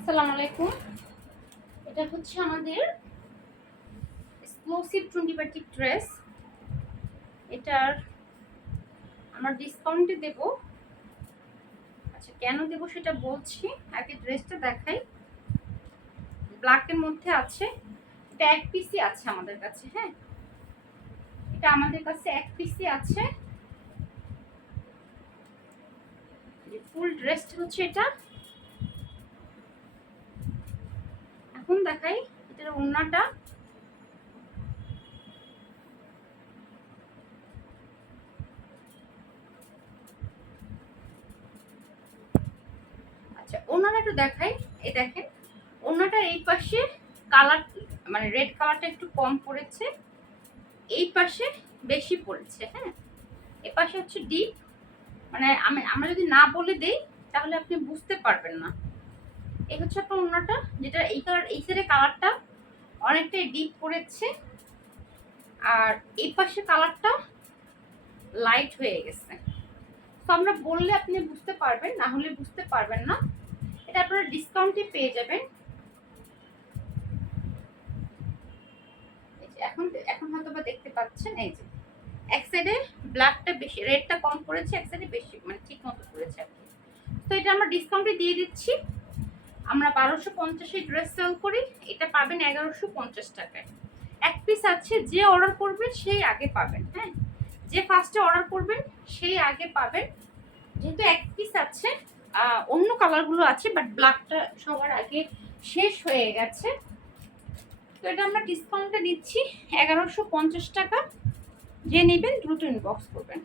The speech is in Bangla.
আসসালামু আলাইকুম। এটা হচ্ছে আমাদের এক্সক্লুসিভ টোয়েন্টি বাটিক ড্রেস এটার আমরা ডিসকাউন্টে দেব। আচ্ছা কেন দেব সেটা বলছি। আগে ড্রেসটা দেখাই। ব্ল্যাকের মধ্যে আছে। এটা এক পিসই আছে আমাদের কাছে হ্যাঁ। এটা আমাদের কাছে এক পিসই আছে। ফুল ড্রেসটা হচ্ছে এটা। এখন দেখাই এটার ওড়নাটা আচ্ছা ওড়নাটা একটু দেখাই। এই দেখেন ওড়নাটার এই পাশে কালার মানে রেড কালারটা একটু কম পড়েছে। এই পাশে বেশি পড়েছে হ্যাঁ? এ পাশে হচ্ছে ডিপ। মানে আমি, আমরা যদি না বলে দেই, তাহলে আপনি বুঝতে পারবেন না। এই হচ্ছে আপনার ওড়নাটা, যেটা এই কালার এই সাইডের কালারটা অনেকটাই ডিপ পড়েছে আর এই পাশে কালারটা লাইট হয়ে গেছে। তো আমরা বললে আপনি বুঝতে পারবেন, না হলে বুঝতে পারবেন না। এটা আপনারা ডিসকাউন্টে পেয়ে যাবেন। এখন এখন হয়তো বা দেখতে পাচ্ছেন, এই যে। এক সাইডে ব্ল্যাকটা বেশি রেডটা কম পড়েছে এক সাইডে বেশি মানে ঠিক মতো পড়েছে আর কি। তো এটা আমরা ডিসকাউন্টে দিয়ে দিচ্ছি। আমরা বারোশো পঞ্চাশে ড্রেস সেল করি, এটা পাবেন এগারোশো পঞ্চাশ টাকায়। এক পিস আছে, যে অর্ডার করবেন, সেই আগে পাবেন হ্যাঁ? যে ফার্স্টে অর্ডার করবেন, সেই আগে পাবেন। যেহেতু এক পিস আছে অন্য কালারগুলো আছে বাট ব্ল্যাকটা সবার আগে শেষ হয়ে গেছে। তো এটা আমরা ডিসকাউন্টে দিচ্ছি এগারোশো পঞ্চাশ টাকা। যে নেবেন, দ্রুত ইনবক্স করবেন।